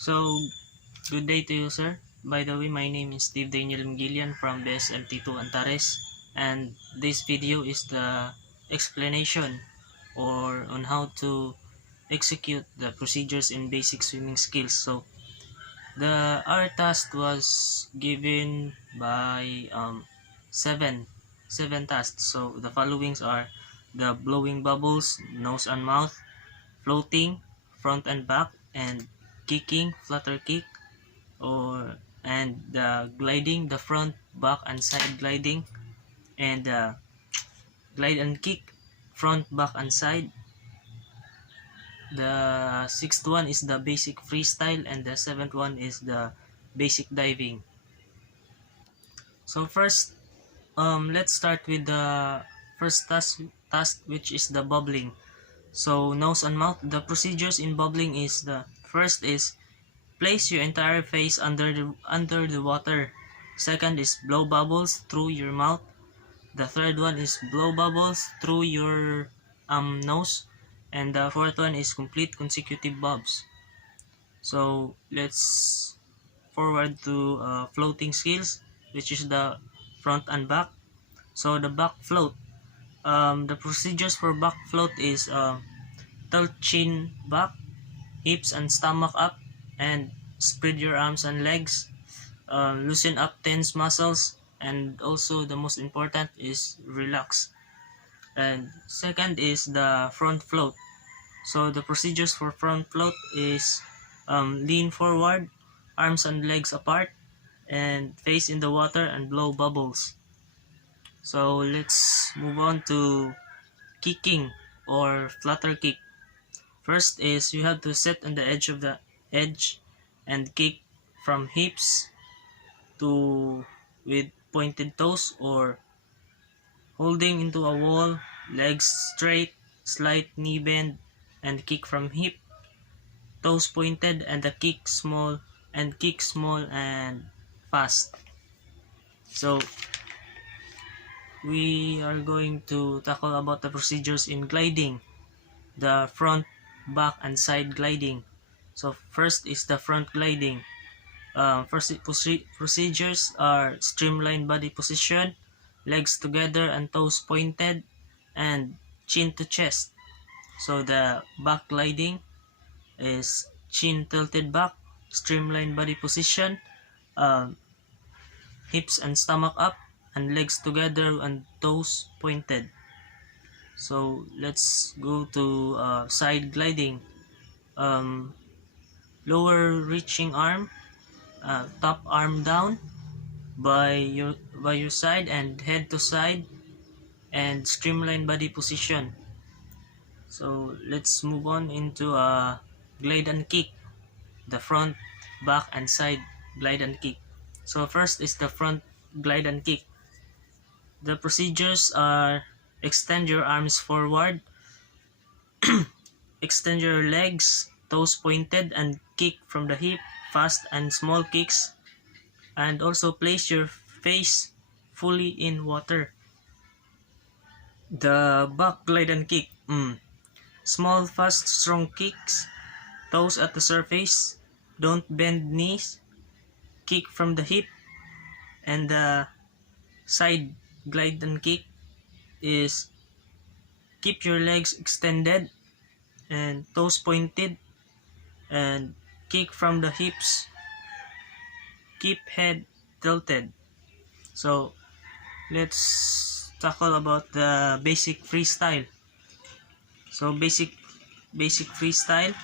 So, good day to you, sir. By the way, my name is Steve Daniel Mgilian from BSMT2 Antares, and this video is the explanation or on how to execute the procedures in basic swimming skills. So, our task was given by seven tasks. So, the followings are the blowing bubbles, nose and mouth, floating, front and back, and kicking, flutter kick, or and the gliding, the front, back, and side gliding, and glide and kick, front, back, and side. The sixth one is the basic freestyle, and the seventh one is the basic diving. So first, let's start with the first task, which is the bubbling. So nose and mouth. The procedures in bubbling is the first is place your entire face under the water. Second is blow bubbles through your mouth. The third one is blow bubbles through your nose. And the fourth one is complete consecutive bobs. So let's forward to floating skills, which is the front and back. So the back float. The procedures for back float is tilt chin back, hips and stomach up, and spread your arms and legs. Loosen up tense muscles, and also the most important is relax. And second is the front float. So the procedures for front float is lean forward, arms and legs apart, and face in the water and blow bubbles. So let's move on to kicking or flutter kick. First is you have to sit on the edge and kick from hips to with pointed toes, or holding into a wall, legs straight, slight knee bend, and kick from hip, toes pointed, and the kick small and fast. So we are going to tackle about the procedures in gliding, the front, back, and side gliding. So first is the front gliding. First procedures are streamlined body position, legs together and toes pointed, and chin to chest. So the back gliding is chin tilted back, streamlined body position, hips and stomach up, and legs together and toes pointed. So let's go to side gliding. Lower reaching arm, top arm down by your side and head to side, and streamline body position. So let's move on into glide and kick, the front, back, and side glide and kick. So first is the front glide and kick. The procedures are extend your arms forward, extend your legs, toes pointed, and kick from the hip, fast and small kicks, and also place your face fully in water. The back glide and kick. Small, fast, strong kicks, toes at the surface, don't bend knees, kick from the hip. And the side glide and kick is keep your legs extended and toes pointed, and kick from the hips, keep head tilted. So let's tackle about the basic freestyle. So basic freestyle.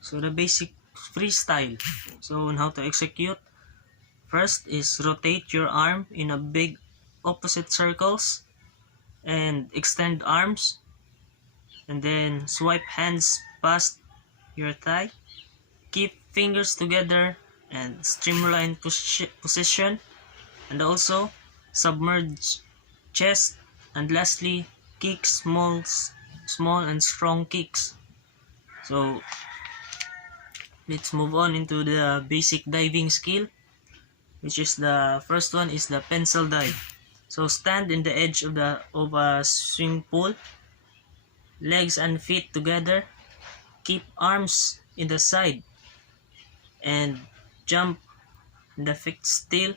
So the basic freestyle. So on how to execute. First is rotate your arm in a big opposite circles and extend arms, and then swipe hands past your thigh. Keep fingers together and streamline position, and also submerge chest, and lastly kick small and strong kicks. So let's move on into the basic diving skill, which is the first one is the pencil dive. So stand in the edge of a swimming pool, legs and feet together, keep arms in the side, and jump the feet still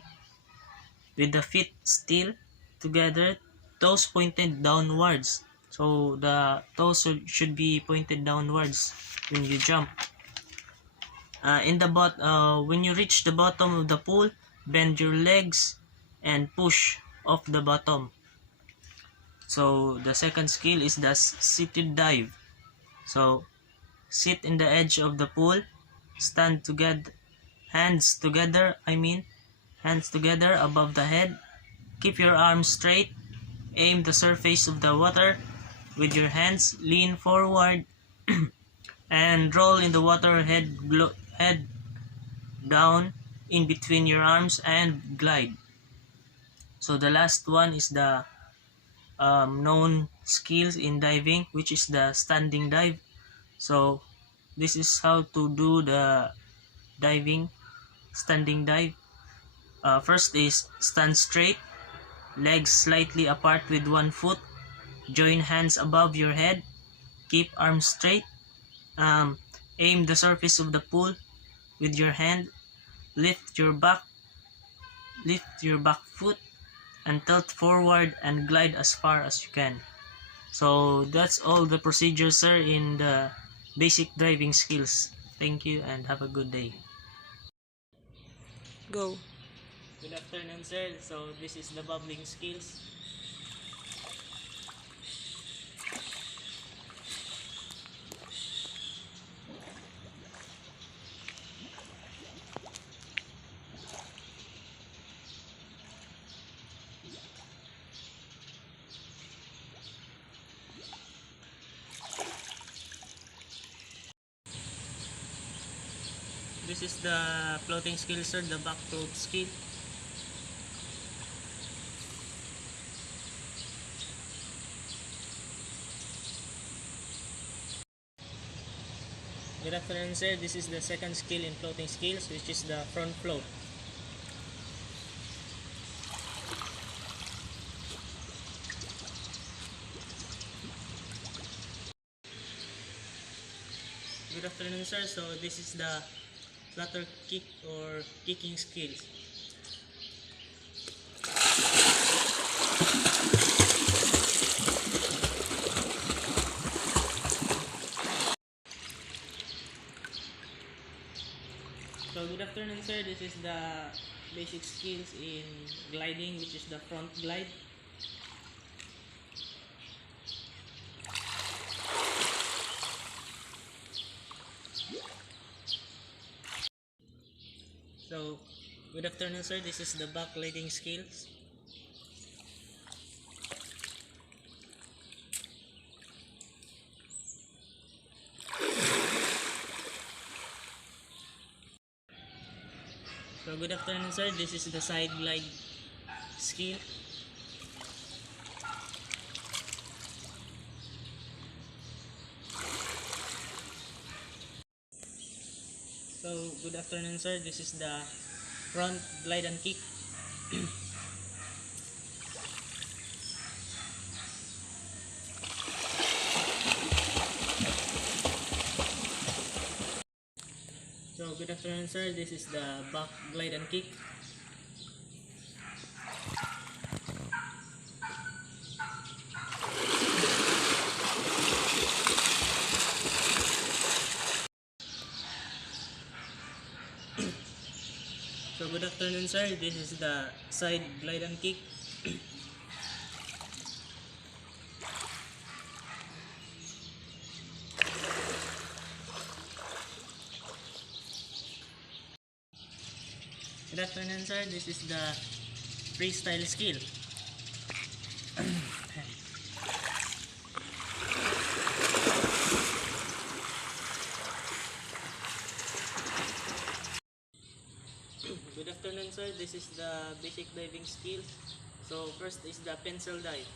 with the feet still together, toes pointed downwards. So the toes should be pointed downwards when you jump. When you reach the bottom of the pool, bend your legs and push off the bottom. So the second skill is the seated dive. So sit in the edge of the pool, stand together, hands together above the head. Keep your arms straight. Aim the surface of the water with your hands. Lean forward and roll in the water, head down in between your arms and glide. So the last one is the known skills in diving, which is the standing dive. So this is how to do the diving, standing dive. First is stand straight, legs slightly apart with one foot, join hands above your head, keep arms straight, aim the surface of the pool with your hand, lift your back foot and tilt forward and glide as far as you can. So that's all the procedures, sir, in the basic diving skills. Thank you and have a good day. Go. Good afternoon, sir. So this is the bubbling skills. This is the floating skill, sir, the back float skill. Good afternoon, sir. This is the second skill in floating skills, which is the front float. Good afternoon, sir. So this is the flutter kick or kicking skills. So good afternoon, sir. This is the basic skills in gliding, which is the front glide. So good afternoon, sir. This is the back gliding skills. So good afternoon, sir. This is the side glide skill. So good afternoon, sir. This is the front glide and kick. So good afternoon, sir. This is the back glide and kick. So good afternoon, sir. This is the side glide and kick. Good afternoon, sir. This is the freestyle skill. Good afternoon, sir. This is the basic diving skills. So first is the pencil dive.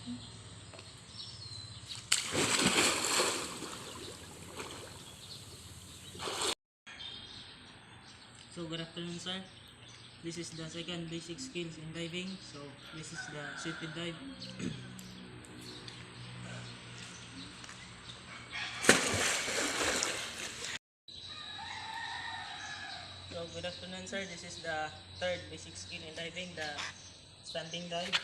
So good afternoon, sir. This is the second basic skills in diving. So this is the seated dive. So So good afternoon, sir. This is the third basic skill in diving, the standing dive.